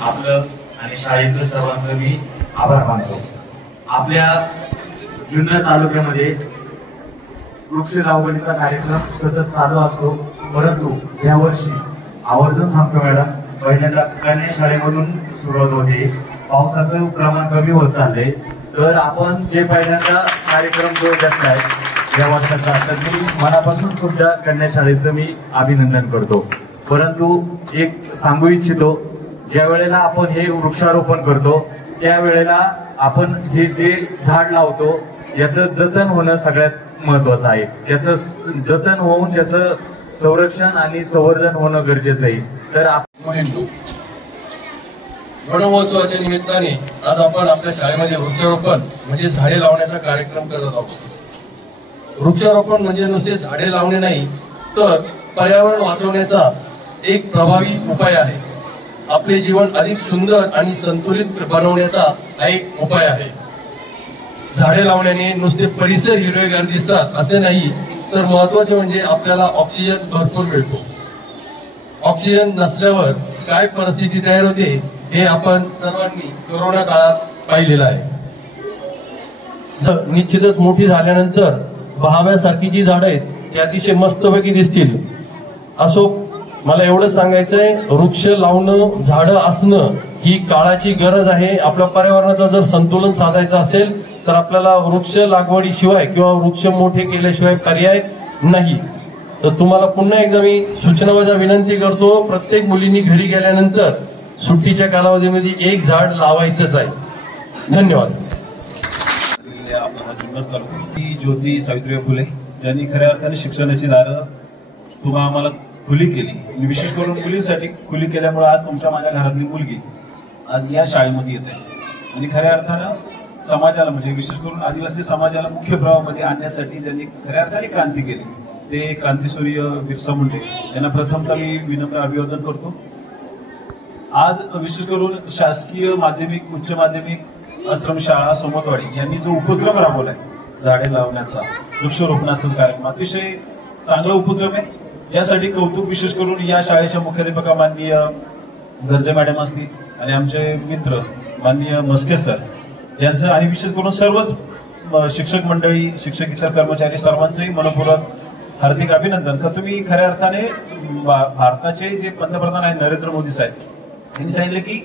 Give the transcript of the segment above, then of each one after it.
आपलं आणि शाळेचं सर्वांचं मी आभार मानतो। आपल्या जुन्नर तालुक्यामध्ये वृक्ष लावणीचा कार्यक्रम सतत चालू असतो, परंतु या वर्षी आवर्जून सांगतो मॅडम, पहिल्यांदा कन्या शाळेमधून सुरुवात होते, पावसाचं प्रमाण कमी होत चाललंय, तर आपण जे पहिल्यांदा कार्यक्रम जो घेतलाय या वर्षाचा, तर मी मनापासून तुमच्या कन्या शाळेचं मी अभिनंदन करतो। परंतु एक सांगू इच्छितो, ज्या वेळेला आपण हे वृक्षारोपण करतो त्यावेळेला आपण हे जे झाड लावतो याचं जतन होणं सगळ्यात महत्वाचं आहे। त्याचं जतन होऊन त्याचं संरक्षण आणि संवर्धन होणं गरजेचं आहे। तर वनमहोत्सवाच्या निमित्ताने आज आपण आपल्या शाळेमध्ये वृक्षारोपण म्हणजे झाडे लावण्याचा कार्यक्रम करत आहोत। वृक्षारोपण म्हणजे नुसते झाडे लावणे नाही, तर पर्यावरण वाचवण्याचा एक प्रभावी उपाय आहे। आपले जीवन अधिक सुंदर आणि संतुलित बनवण्याचा हा एक उपाय आहे। झाडे लावण्याने नुसते परिसर हिरवेगार दिसतात असे नाही, तर महत्वाचे म्हणजे आपल्याला ऑक्सिजन भरपूर मिळतो। ऑक्सिजन नसल्यावर काय परिस्थिती तयार होते हे आपण सर्वांनी कोरोना काळात पाहिलेलं आहे। निश्चितच मोठी झाल्यानंतर बहाव्यासारखी जी झाडं आहेत ती अतिशय मस्तपैकी दिसतील। असो, मला एवढं सांगायचंय, वृक्ष लावणं, झाडं असणं ही काळाची गरज आहे। आपल्या पर्यावरणाचं जर संतुलन साधायचं असेल तर आपल्याला वृक्ष लागवडीशिवाय किंवा वृक्ष मोठे केल्याशिवाय पर्याय नाही। तर तुम्हाला पुन्हा एकदा मी सूचनावजा विनंती करतो, प्रत्येक मुलींनी घरी गेल्यानंतर सुट्टीच्या कालावधीमध्ये एक झाड लावायचंच आहे। धन्यवाद। ज्योती सावित्रीबाई फुले ज्यांनी खऱ्या अर्थाने शिक्षणाची दारं तुम्हा आम्हाला खुली केली, विशेष करून मुलींसाठी खुली केल्यामुळे आज तुमच्या माझ्या घरातली मुलगी आज या शाळेमध्ये येते आणि खऱ्या अर्थानं समाजाला म्हणजे विशेष करून आदिवासी समाजाला मुख्य प्रवाहामध्ये आणण्यासाठी ज्यांनी खऱ्या अर्थाने क्रांती केली ते क्रांतीसूर्य बिरसा मुंडे यांना प्रथमतः मी विनम्र अभिवादन करतो। आज विशेष करून शासकीय माध्यमिक उच्च माध्यमिक आश्रमशाळा सोमतवाडी यांनी जो उपक्रम राबवलाय झाडे लावण्याचा, वृक्षारोपणाचा कार्यक्रम अतिशय चांगला उपक्रम आहे। यासाठी कौतुक विशेष करून या शाळेच्या मुख्याध्यापका माननीय गर्जे मॅडम असतील आणि आमचे मित्र माननीय मस्के सर यांचं आणि विशेष करून सर्वच शिक्षक मंडळी, शिक्षक इतर कर्मचारी सर्वांचंही मनपूर्वक हार्दिक अभिनंदन। तर तुम्ही खऱ्या अर्थाने भारताचे जे पंतप्रधान आहेत नरेंद्र मोदी साहेब यांनी सांगितलं की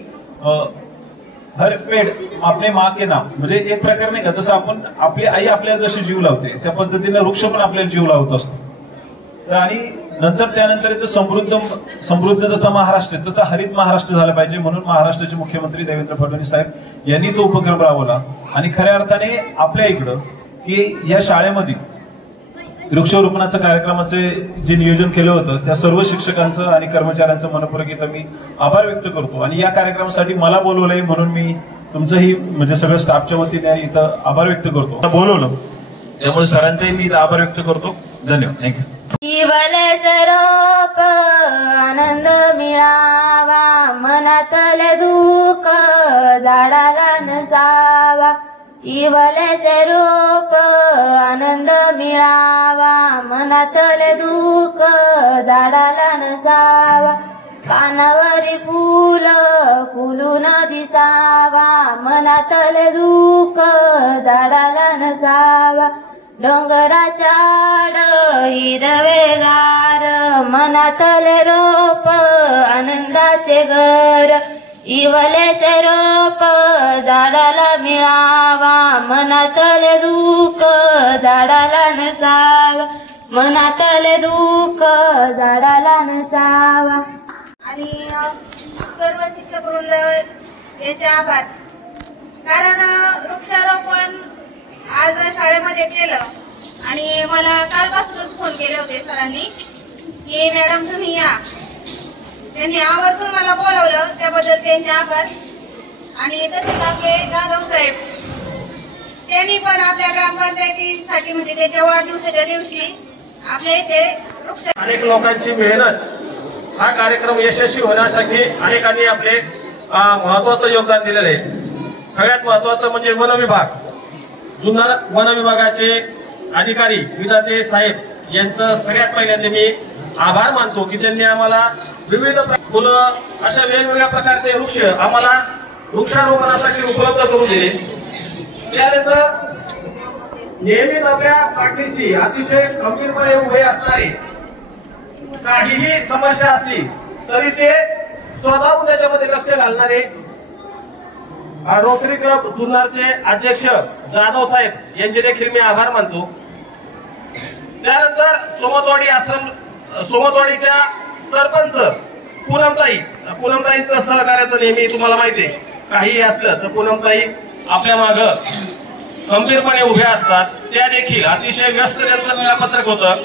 हर पेड आपले माँ के नाम, म्हणजे एक प्रकार नाही का, जसं आपण आपली आई आपल्याला जशी जीव लावते त्या पद्धतीने वृक्ष पण आपल्याला जीव लावत असतो। तर आणि नंतर त्यानंतर समृद्ध जसा महाराष्ट्र तसा हरित महाराष्ट्र झाला पाहिजे, म्हणून महाराष्ट्राचे मुख्यमंत्री देवेंद्र फडणवीस साहेब यांनी तो उपक्रम राबवला आणि खऱ्या अर्थाने आपल्या इकडं की या शाळेमध्ये वृक्षारोपणाचं कार्यक्रमाचे जे नियोजन केलं होतं त्या सर्व शिक्षकांचं आणि कर्मचाऱ्यांचं मनपूर्वक मी आभार व्यक्त करतो आणि या कार्यक्रमासाठी मला बोलवलंय म्हणून मी तुमचंही म्हणजे सगळ्या स्टाफच्या वतीने इथं आभार व्यक्त करतो। बोलवलं त्यामुळे सरांचंही मी इथं आभार व्यक्त करतो। धन्यवाद। थँक्यू। रोप आनंद मिळावा, मनातले दुःख झाडाला नसावा। इवलेचे रोप आनंद मिळावा, मनातले दुःख झाडाला नसावा। कानावरी फूल फुलून दिसावा, मनातले दुःख झाडाला नसावा। डोंगराच्या आड हिरवेगार मनातले रोप आनंदाचे घर इवलेचे रोप झाडाला मिळावा मनातले दुःख झाडाला नसावा मनातले दुःख झाडाला नसावा। आणि सर्व शिक्षक वृंद याचे आभार, कारण वृक्षारोपण आज शाळेमध्ये केलं आणि मला कालपासूनच फोन केले होते सरांनी की मॅडम तुम्ही या, त्यांनी आवर्जून मला बोलवलं, त्याबद्दल त्यांचे आभार। आणि तसेच आपले जाधव साहेब त्यांनी पण आपल्या ग्रामपंचायतीसाठी म्हणजे त्याच्या वाढदिवसाच्या दिवशी आपल्या इथे वृक्ष अनेक लोकांची मेहनत हा कार्यक्रम यशस्वी होण्यासाठी अनेकांनी आपले महत्वाचं योगदान दिलेलं आहे। सगळ्यात महत्वाचं म्हणजे वन विभाग, जुन्नर वन विभागाचे अधिकारी विधाते साहेब यांचं सगळ्यात पहिल्यांदा मी आभार मानतो की त्यांनी आम्हाला विविध फुलं अशा वेगवेगळ्या प्रकारचे वृक्ष आम्हाला वृक्षारोपणासाठी उपलब्ध करून दिले। त्यानंतर नेहमीच आपल्या पाठीशी अतिशय खंबीरपणे उभे असणारे, काहीही समस्या असली तरी ते स्वतःहून त्याच्यामध्ये लक्ष घालणारे रोटरी क्लब जुन्नरचे अध्यक्ष जाधव साहेब यांचे देखील मी आभार मानतो। त्यानंतर सोमतवाडीच्या सरपंच पूनमताईंचं सहकार्याचं नेहमी तुम्हाला माहिती आहे, काहीही असलं तर पूनमताई आपल्या मागं खंबीरपणे उभ्या असतात। त्या देखील अतिशय व्यस्त त्यांचं वेळापत्रक होतं,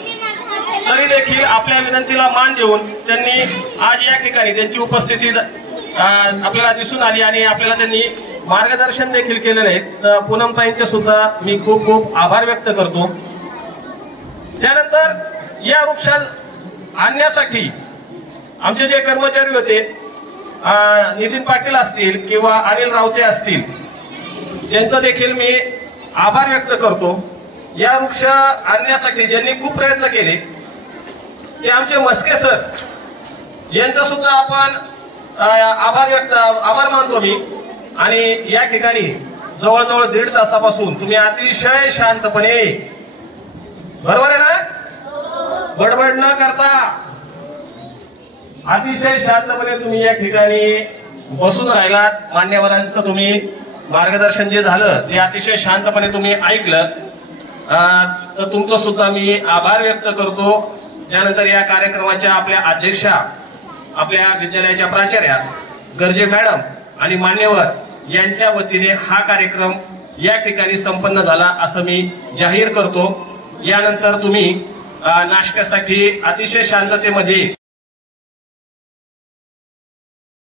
तरी देखील आपल्या विनंतीला मान देऊन त्यांनी आज या ठिकाणी त्यांची उपस्थिती आपल्याला दिसून आली आणि आपल्याला त्यांनी मार्गदर्शन देखील केलेलं आहे। तर पूनमताईंचे सुद्धा मी खूप खूप आभार व्यक्त करतो। त्यानंतर या वृक्षात आणण्यासाठी आमचे जे कर्मचारी होते, नितीन पाटील असतील किंवा अनिल रावते असतील, त्यांचा देखील मी आभार व्यक्त करतो। या वृक्ष आणण्यासाठी ज्यांनी खूप प्रयत्न केले ते आमचे मस्के सर यांचा सुद्धा आपण आभार मानतो मी। आणि या ठिकाणी जवळजवळ 1.5 तासापासून तुम्ही अतिशय शांतपणे, बरोबर आहे ना, बडबड न करता अतिशय शांतपणे तुम्ही या ठिकाणी बसून राहिलात। मान्यवरांचं तुम्ही मार्गदर्शन जे झालं ते अतिशय शांतपणे तुम्ही ऐकलं, तर तुमचं सुद्धा मी आभार व्यक्त करतो। त्यानंतर या कार्यक्रमाच्या आपल्या अध्यक्षा, आपल्या विद्यालयाच्या प्राचार्या गर्जे मॅडम आणि मान्यवर यांच्या वतीने हा कार्यक्रम या ठिकाणी संपन्न झाला असं मी जाहीर करतो। यानंतर तुम्ही नाश्त्यासाठी अतिशय शांततेमध्ये